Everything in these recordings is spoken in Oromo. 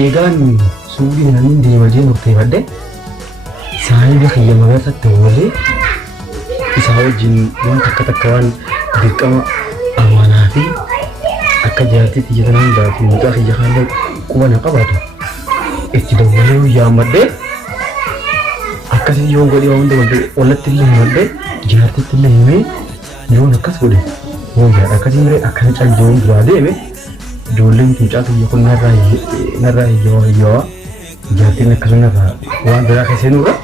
eegaan suuqii nyaanni deema jee nutti badde saayiba kiyya magariisatti wali isaa wajjin waan takka waan dirqama amanaa fi akka jaartiitti jedhan hundaati mucaa kiyya haallee quban qabaatu itti dawwalee yaammadde akkasii yoo godhee waan hunda walitti illee himadde jaartiitti illee himee yoon akkas godhe waan jaadha akkasii miree akkana caljoon duraa deeme ijoolleen mucaa kiyya kun narraa hiyyawaa jaartiin akkasuma waan biraa keessee nurra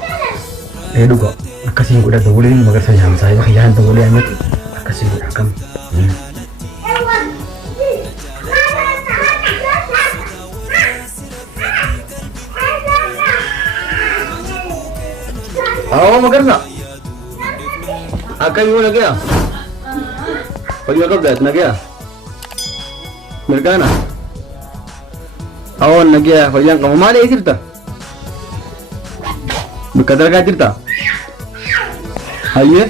dhuga akkasiin godha dawwalee magariisa yaamsaa yoo kiyyaan dawwalee yaamate akkasii godha akkam. Awo magarsa akan yo lagi ya pagi agak berat lagi ya merkana awan lagi ya pagi yang kamu mana cerita berkadar ka cerita aye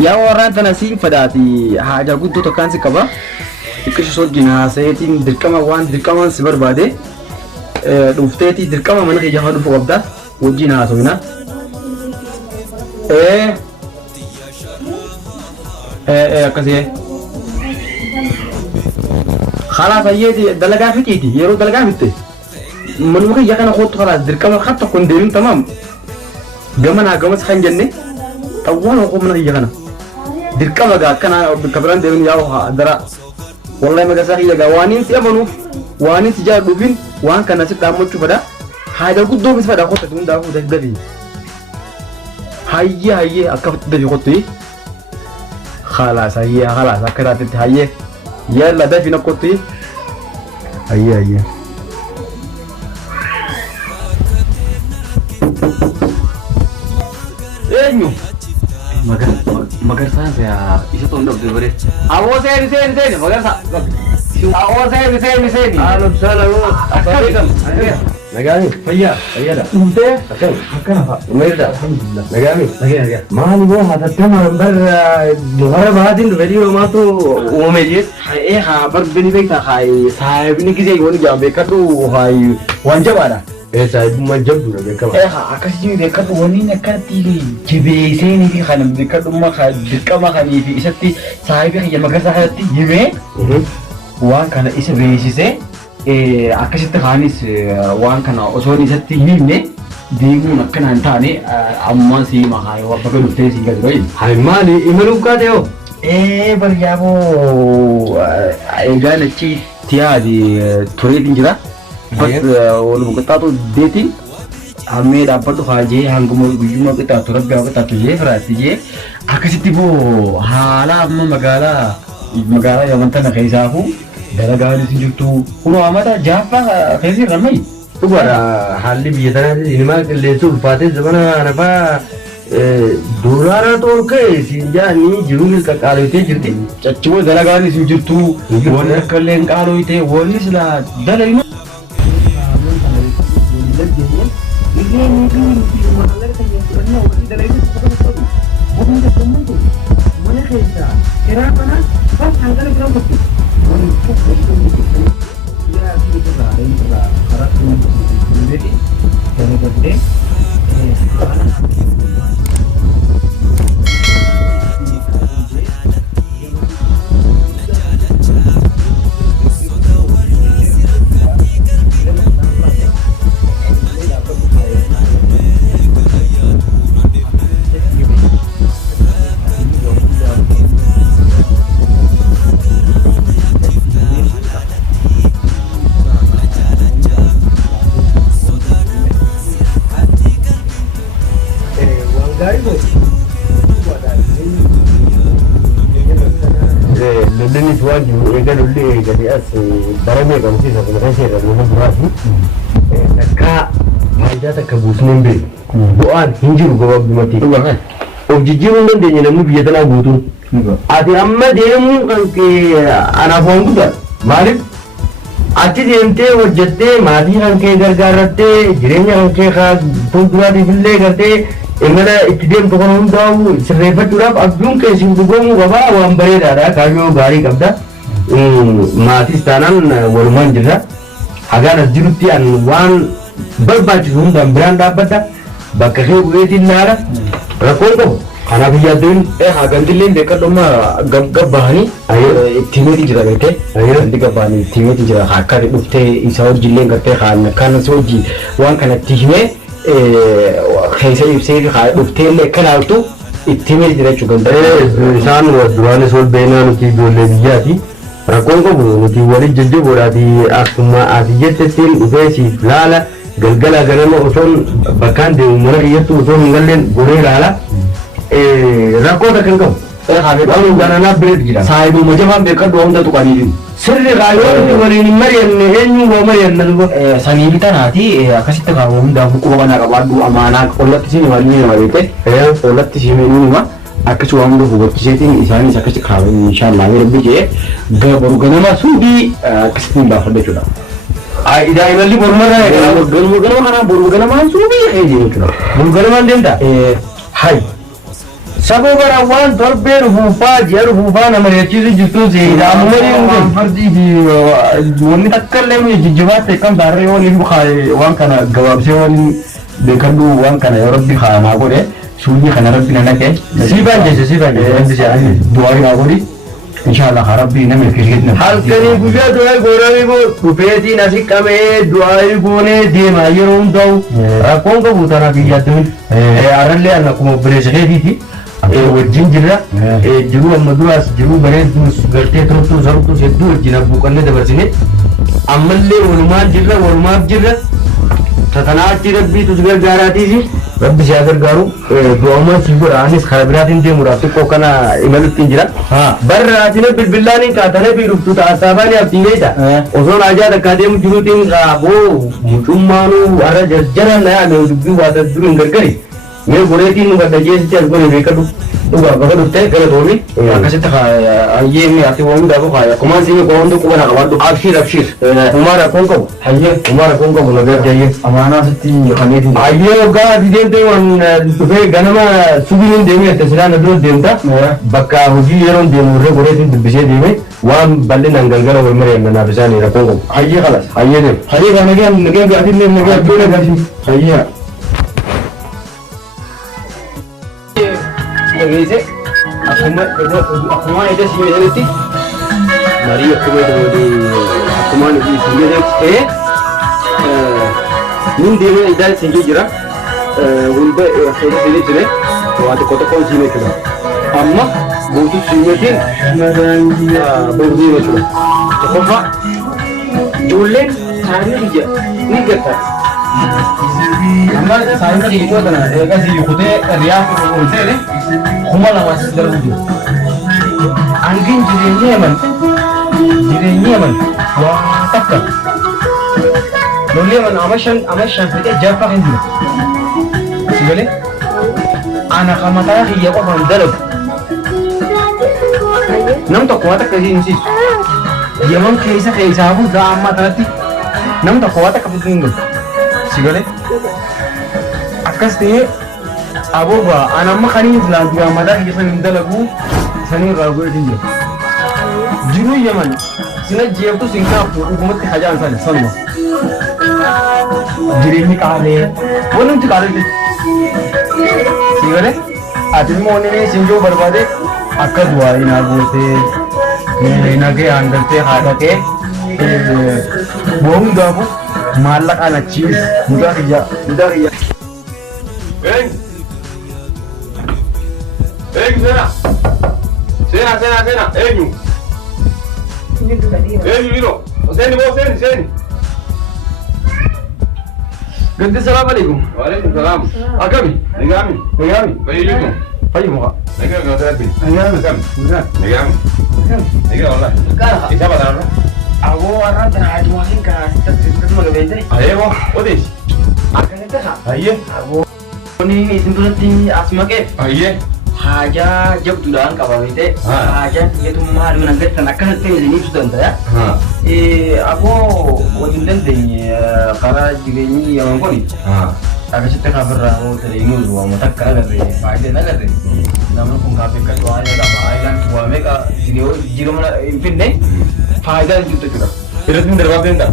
ya orang tanasi fadati haja gudu to kan sikaba ikish so jinasatin dirkama wan dirkama sibar bade dufteti dirkama mana ke jahadu fogabda wajina asuna كذي خلاص هي دلقة فيكيتي يرو دلقة فيتي من ممكن يكون خط خلاص دركم خط تكون دين تمام جمنا جمس خنجني أول هو من هي كنا دركم لقى كنا بكبران دين ياو درا والله ما قصر هي لقى وانين سيابونو وانين سجار دوبين وان كنا سيتعمل شو بدا هذا كود دو بس بدا خط تون ده هو ده دبي هاي أكفت دبي خطي خلاص هي خلاص أكرت هي يلا ده في نقطة هي إنه مگر سان يا إيش توندا بتبري أوه سير مگر سان أوه سير أهلا وسهلا أكرم نجامي فيا ده أنت أكرم ميردا نجامي ما نبغى هذا تمام بر بعد الفيديو ما تو ومجيء إيه خبر بني بيتا هاي صاحب نيجي زي يقول جام بيكتو هاي وانجا بارا إيه صاحب ما جاب دولا بيكتو إيه أكاسي بيكتو وني نكرتي جبيسين في خانم بيكتو ما خا بيكتو ما خاني في إساتي صاحب يا مگر صاحب يمه وان كان إيش بيسيسه akkasitti kaanis waan kana osoo isatti himne deemuun akkana hin taane amma si mahaa yoo bakka dhuftee si gadi bahin. Hai maali imaluu kaate yoo? Baryaaboo egaa lachi tiyaadi tureetiin jira. Bas walumaa qixxaatu deetiin hammee dhaabbadhu haajee hanguma guyyuma qixxaatu rabbi haa qixxaatu jee firaatti jee akkasitti boo haala amma magaalaa yamantana keessaafu dalagaan isin jirtu kuno amata jaffa khaisi ramai ubara halli biyatana inima leesu ulfaate zamana nafa dolara to ke sinjani jirumi ka qaloite jirti caccibo dalagaan isin jirtu wonna kallen qaloite wonni sila dalayno للناس واجهوا قالوا لي قال لي برامج كمسيسة في الغشير من براسي كا حاجاتك كبوسنين بي وقال هنجروا جواب بمتي وبجيجيروا من دنيا نمو بيتنا بوتون أدي أما ديمو كنك أنا فهمت ده مالك أتي ديمتي وجدتي مادي كنك غرغرتي جرينيا كنك خاص تونتوادي بلي كرتي إمنا اتديم تكونون داو سرفت جراب أبدون كيسين تقوموا بابا وامبري دادا كاجو غاري كبدا ما تستانان ولمان جرا hagaan as jirutti an waan barbaachisu hundaan biraan dhaabbadha bakka kee bu'eetiin naara rakkoon qabu kanaaf yaaddoon hagandilleen beekadhuma gabbahanii ittimeeti jira beekee handi gabbahanii ittimeeti jira akka dhuftee isa hojiilleen gartee kan isa hojii waan kanatti himee keessa ibsee dhuftee illee kanaaltu ittimeeti jira jechuudha. Isaan duraanis ol beenaa nuti ijoollee biyyaati. Rakkoon qabu nuti waliin jajjaboodhaati akkuma ati jettettiin dhufee siif laala galgala ganama osoo bakkaan deemu mana kiyyattu osoo hin galleen goree laala rakkoota kan qabu. Qabu gananaa bireet jira. Saayibuma jabaan beekadhu hunda tuqaniiru. Sirri raayyoon waliin hin mari'anne eenyuun waa mari'anna duba. Sanii bitanaati akkasitti qabu hundaa quba banaa qabaadhu amaanaa qollatti siin waliin nama beekte qollatti siin nima. Akkasuma waan dhufu gochiseetiin isaanis akkasi kaa'u inshaallah rabbi jee gabaru ganama suudii akkasitti baafadha jechuudha. Daa'imalli boru ganama boru ganama suudii eeyyee jechuudha. Boru ganamaan deemta? Hai. Sababa waan torbee dhufuufaa ji'a dhufuufaa nama jechiisu jirtu seedaa waan fardii fi wanni takka illee jijjibaatti kan baarree waliin waan kana gabaabsee waliin beekadhu waan kana yoo rabbi kaamaa godhe. Suudi kana rabbi na naqe siifaan jecha du'aa yaa godhi inshallah rabbi nama kirkitna halkanii guyyaa du'aa gooranii boo dhufeetiin asi qabee du'aa goonee deema yeroo hundaa'u rakkoon qabu tanaaf yaaddoon arallee an akkuma obboleessa keetiiti wajjin jirra jiruu amma duraas jiruu bareedduus gartee turtuu sartuus hedduu wajjin abbuuqannee dabarsine ammallee walumaaf jirra tatanaatti rabbiitus gargaaraatiifi rabbi si gargaaru du'aamaan si godha anis karaa biraatiin deemuudhaaf xiqqoo kana imalutti jira barra atine bilbillaaniin kaatane fi dhuftu ta'asaabaan abdiin geessa osoo raajaa takkaa deemu jiruutiin qaaboo mucummaanuu warra jarjaran na yaade dubbii waata durin gargari mee goreetiin nu gadda jeesitti as godhe beekadhu dhugaa bakka dhuftee gara toomi akkasitti hayyee mi ati waan hundaa qofa akkuma siin qofa hundi quba na qabaadhu abshiir umaa rakkoon qabu umaa rakkoon qabu nagar jayyee amaanaa sitti kaneetiin hayyee waggaa ati deemtee waan dhufee ganama subiin deemee itti silaan dura deemta bakka hojii yeroo deemu irra goreetiin dubbisee deeme waan bal'inaan galgala wal mari'anna naaf isaanii rakkoon qabu hayyee kalas hayyee deemu hayyee kana nagee gaafiillee nagee abduu nagee hayyee Ageze akkuma ida si jedhanitti marii akkuma si jedhanitti nun deemee idaa si jira hunda keessa si jire waa tokko tokko si meekudha amma guutuu si meetiin boordii jechuudha tokkoffaa ijoolleen isaanii ni gata amma saayinsa dhiitoo kana eegasii kutee riyaa olseene kuma lamas darbu jiru angin jireenyi yaman waa takka lolli yaman ama shan fixee jaffa hin jiru si galee ana kamataa hiyya qofaan dalagu nam tokko waa takka hin siisu yaman keessaa fuudhaa amma kanatti nam tokko waa takka fuudhu hin galu si galee akkas ta'ee abooba an amma kanii islaamtiyaa madaa kiyya san hin dalagu sanii irraa godhatin jira jiruu yaman sina jeeftu sin kaaftu dhugumatti hajaan sana sanuma jireenyi qaalee wanni nuti qaalee si galee ati immoo inni sin jiru barbaade akka du'aa inaa gootee nagee hangaltee haadhatee boon gaafu maallaqaan achiis mudaa kiyya Sena, enyu. Hilo. Seni. Ganti salam alaikum. Waalaikumsalam. Akami? Negami. Bayyukum. Fayyumuka. Nega nggak terbi. Negami. Negami. Nega Allah. Siapa tahu? Aku orang terhadu mungkin kan kita mau lebih. Ayo, odis. Akan itu kan? Ayo. Aku ini simpulnya asma ke? Ayo. Haja jabduudhaan qabamite haja yetummaa harma naggattan akkanatti ilanii ibsu danda'a. Akkoo wajjin dandeenye karaa jireenyi yaman kuni akkasitti kaafirraa mootere nuuzu waamuu takka agarre faayidaa agarre namni kun kaafee kan waa'ee qaba aayidaan waamee jiruma hin finne faayidaa hin jirtu jechuudha. Irratti hin darbaafne hin ta'a.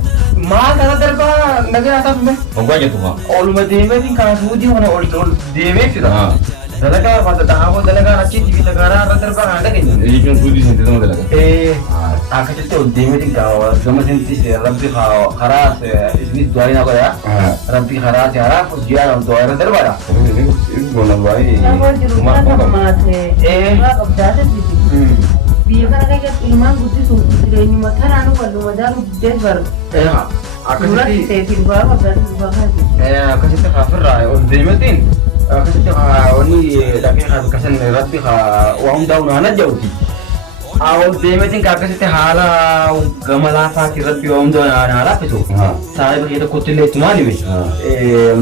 Maa kana darbaa nagaa taasifame. Ogaa jettu maa. Ooluma deemeetiin kana fuudii mana ol deemee fida. Dalagaa fata dhaaboo dalagaa achitti fi dagaraa irra darbaa kana dhageenya. Jechuun fuudii seente nama dalaga. Akkasitti ol deemeetiin gama seentis rabbi karaa isinis du'aayin haqa rabbi karaa siyaaraa ji'aan ol du'aa irra darbaadha. Bona baay'ee. Nama jiru kana maatee waa qabdaate jiti. Biyya kana keessatti ilmaan guddisuun jireenyuma kanaan walluma daaru guddees bara. Suuraa ta'eetiin waa qabdaate dubbaa kaati. Akkasitti haafirraa ol deemeetiin akkasitti wanni dhaqee akkasan rabbi waa hundaa unaana ja'uti. Ol deemeetiin akkasitti haala gama laafaatiin rabbi waa hundaa unaana laafisu. Saayiba kee tokkotti illee itti maalime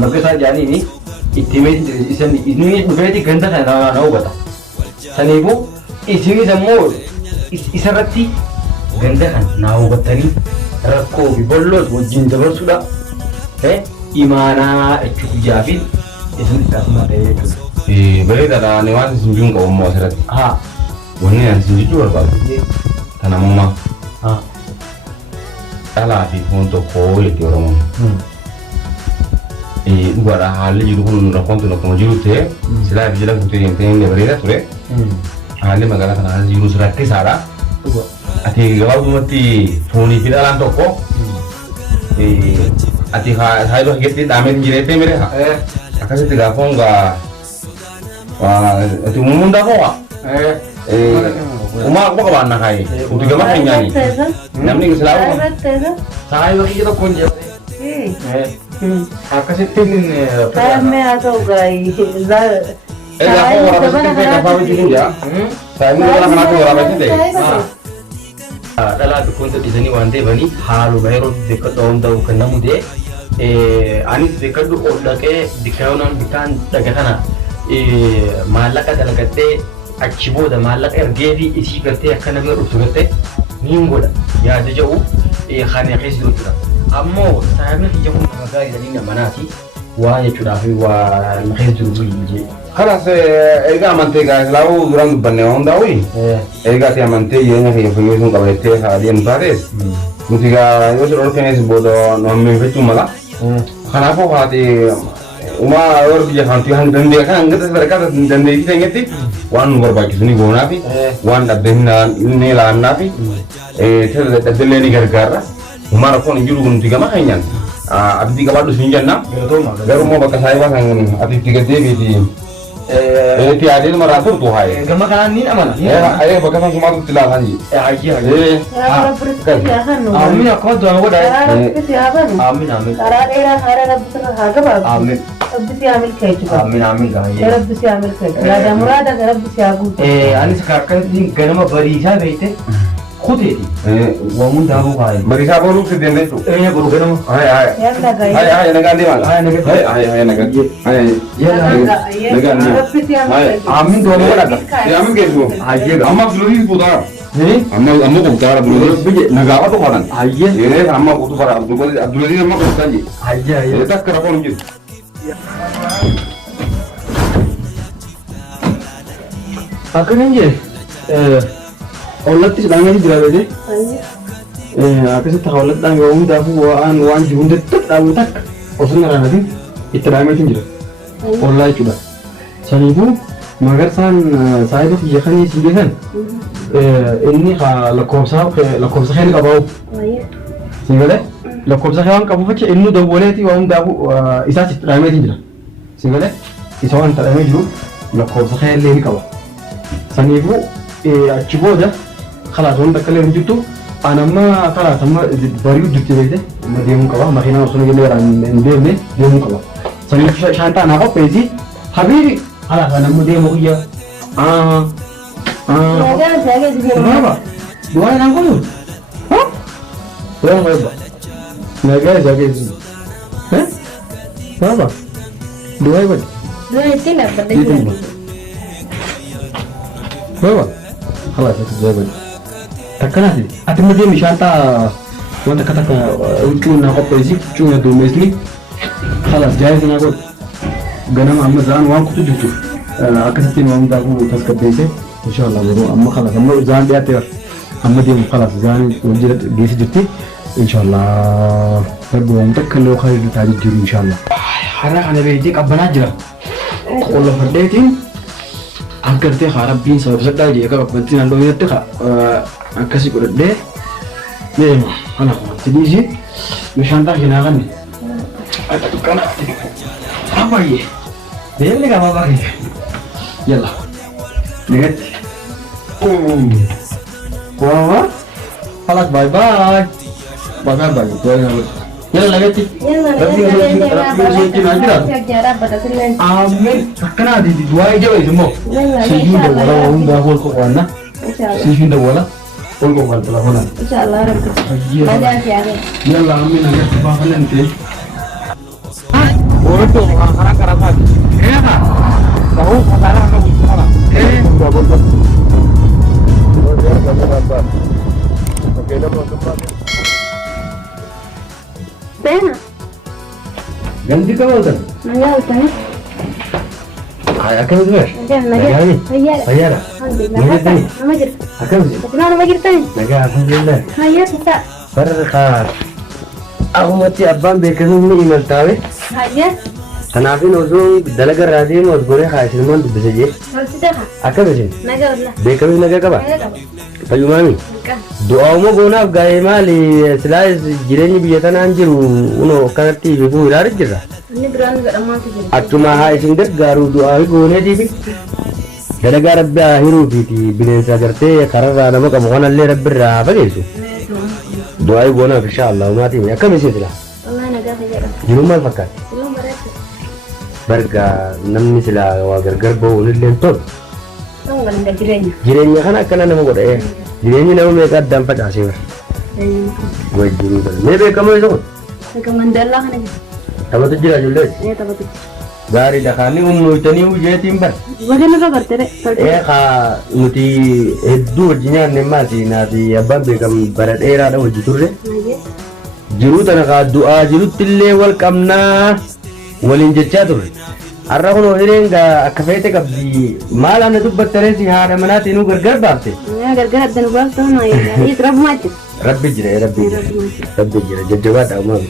marga isaa jaaniini itti himeetiin inni dhufeeti ganda kana na hubata. Saniifuu isinis ammoo isarratti ganda kan naa hubattanii rakkoo fi bolloos wajjin dabarsuudha. Imaanaa jechuu guyyaa fi isinis asuma ta'ee jechuudha. Bareedaadha ani waan isin jiruun qabu immoo asirratti. Wanni ani isin jechuu barbaadu. Tanamummaa. Dhalaa fi foon tokkoo jettee Oromoon. Dhugaadha haalli jiru kun rakkoon tun akkuma jiru ta'e silaa fi jala fuutee deemtee inni bareeda ture. Haalli magaalaa kana haala jiru rakkisaadha. Ati gabaabumatti foonii fi dhalaan tokko ati saayiba keessatti dhaamee jireettee mire akkasitti gaafoon ati uumuun daafoo umaa qofa baanna kaayee uti gama keenyaani namni islaamu Saayiba kiyya tokkoon jedhame akkasitti Kaamee haa ta'u gaayii. gaafoon waraabessitti ta'e gafaa hojjetu jaa saayimni gara kanaatti waraabessitti ta'e. dhalaa bikkoon dadhisanii waan ta'eefanii haaluma yeroo beekadhu ta'uu kan namu ta'e anis beekadhu ol dhaqee dikkaayonaan bitaan dhaga kana maallaqa dalagatee achi booda maallaqa ergee fi isii gartee akka namni dhuftu gartee niin godha yaada jedhu kan keessa jechuudha. Ammoo saayibni kiyya kun nama gaarii jedhanii namanaati waa jechuudhaaf waa keessa jiru jee. Kanas egaa amantee gaa islaamu duraan dubbanne waan hundaa'u egaa ati amantee jireenya kiyya fayyeessuun qabattee haadhiin taates nuti gaa yoo si dhorkenes booda nu hammeeffachuu mala. Kanaafuu haati umaa yoo biyya kanatti hanga danda'e kan hanga sadarkaa dandeettii teenyetti waan nu barbaachisu ni goonaa fi waan dhabdee ni laannaa fi dhabdellee ni gargaarra. Umaa rakkoon hin jiru nuti gama keenyaan abdii qabaadhu siin jenna. Garuu immoo bakka saayibaa kan ati itti gaddeebiiti. Ti adil maratur tu hai. Gama kanaan niin amana. Ayah bakka san semua tu tilah sanji. Amin aku doa aku dah. Rabbi siapa nih? Amin amin. Karaa dheeraa haala rabbi sana haa gabaabsu. Amin. Rabbi si hamil kee cuba. Amin amin Ya rabbi si hamil kee. Yaada muraada ka rabbi si haa guutu. Anis kakak ganama bariisaa beekte kuteeti. Waamuun daakuu kaayee. Bariisaa booluu si deemee tu. Boru ganama. Yalla gaayee. Hai nagaan deemaa. Hai nagaan. Hai nagaan. Hai nagaan. Rabbi si hamil kee. Amin doa aku dah. Ya amin keesu. Ayah. Amma filootii fuudhaa. Amma kutaa filootii nagaa tu kanan. Ayah. Amma kutu fara Abdulaziz amma kutaa je. Ayah. Tak kerap orang je. Aku ni je. Olat is dangan di dalam je. Aku sih tahu olat dangan orang dah buat wan jihun dekat tahu tak. Osun orang nanti itu ramai tu je. Olat juga. Sanibu magar saya tu jakan ni sih kan. Ini lakopsa kan kabau. Singgal lakopsa kan kabau macam ini dah boleh ti orang dah isa sih ramai tu je. Singgal isa orang tak ramai dulu lakopsa kan ni kabau. Sanibu achibo dah. خلاص وين بكلم جبتو انا ما خلاص ما بريو جبت بيته ما ديهم كوا ما هنا وصلنا جنيه نديرني ديهم كوا سني شانتا انا هو بيجي حبيبي خلاص انا مو ديهم ويا Ya kan saya juga. Kenapa? Dua yang aku hah? Dua yang apa? Naga jaga sini. Hah? Kenapa? Dua apa? Dua itu nak penting. Kenapa? خلاص تزوج تكنا دي اتمدي مشانتا وانت كتك وتكون ناقو بيزي تشونا دوميسلي خلاص جاهز ناقو غنم عم زان وان كنت جبتو اكستين وان داكو تسكبيسه ان شاء الله برو اما خلاص اما زان بياتي اما دي خلاص زان وجدت جيسي جبتي إن شاء الله ربهم تكلوا خير تعجل إن شاء الله حرق أنا بيديك أبنا جرا والله فرديتين أنكرتي خرابين سبب سكاي جيكا بنتين عندو يتخا أكسي كردي ليه أنا تديجي مش عندك هنا غني كان apa ye? Dia ni apa lagi? Yalah, lihat. Wah, halat bye bye. Bye bye. Yalah lihat. Amin. Kena di dua aja semua. Sih dah wala orang dah hol kau mana? Sih dah wala. Hol kau mana telah mana? Insyaallah Rabbi. Ada siapa? Yalah amin. Ada sebahagian nanti. Itu orang keras lagi. Iya, tahu sekarang kamu salah. Betul. Pena. Ganti kau tu. Naya utang. Ayah kau tu ber. Naya. Ayah. Alhamdulillah. Nama jer. Akan sih. Kenapa nama jer tadi? Naga alhamdulillah. Naya kita. Berkah. Aku mati abang bekerja ni email tahu. Naya. Tanafin uzun dalaga radin और गोरे खाइस मन दुबसे जे Masih dah. akan bese Naga ulah. bekami naga kaba Naga. payumami Kan. doa mo gona gaye mali silais jireni biyatan anjiru uno kanati be ko irar jira Ini beran enggak ramah tu. atuma ha isingat garu doa gone di bi dalaga rabbi ahiru biti binen sagarte karara nama ka mohon alle rabbi ra bagesu doa gona insyaallah mati akan bese sila Allah naga saja. jirumal fakat Belum berat. barga namni sila wa gargar bo ulen tot Tahu enggak ada jirenya. jirenya kan akan nama goda ya jirenya nama mereka dampak asing gue jiru dan mebe kamu itu Naga mandala kan aja. apa tuh jira jules Ya tahu tu. dari dakani tani uje timbar Bagaimana kau bertere? ka muti edu jinya nemati nati abang bekam barat era da wajiture Naya. jiru tanaka doa jiru tille wal kamna walin jechatur arrahuno hirenga akafete kabdi mala na dubbat taresi hada manati nu gargar babte Ya gara-gara dan buat tu naya. Ini terap macam. rabbi jira rabbi jira jajjabat amam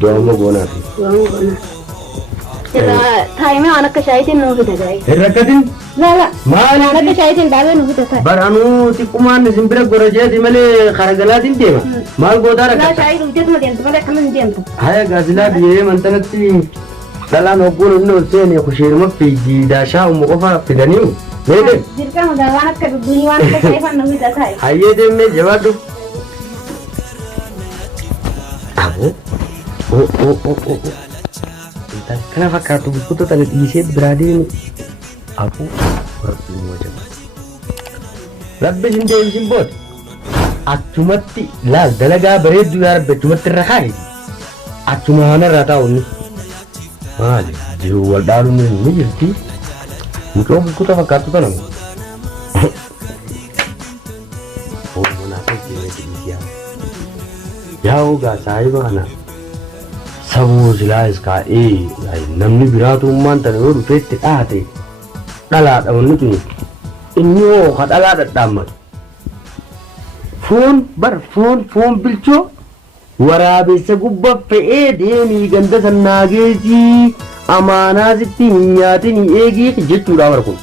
doa mo gona fi Cila thai में आना कशाइते न होता जाए rakatin ला ला mala आना कशाइते डाले न होता था baranu ti kuman simbira goraje di male kharagalatin tema mal godara ला शायद उचित मत यंत्र वाले कमन यंत्र haya gazila biye mantanati dala no gulu no sene khushir ma fi di da sha mu qofa fidaniu mede जिरका मुदावाना कर दुनियावाना कशाइते न होता था haye de me jawadu abu o kenapa kartu buku tuh tadi isi berada ini aku berpilih wajah rabbi sendiri simbot acumati lah dalaga bered juga becumati rakai acumana rata uni mali jual daru ini jadi mungkin buku tuh kartu tuh nang oh mana sih dia jauh gak saya bagaimana sabu silais ka ai namni biratu man tan ro fete ate dala da wonni tuni inyo ka dala da damat phone bilcho warabe se gubba fe de mi ganda sannage ji amana sitti nyati ni egi jechu da war ko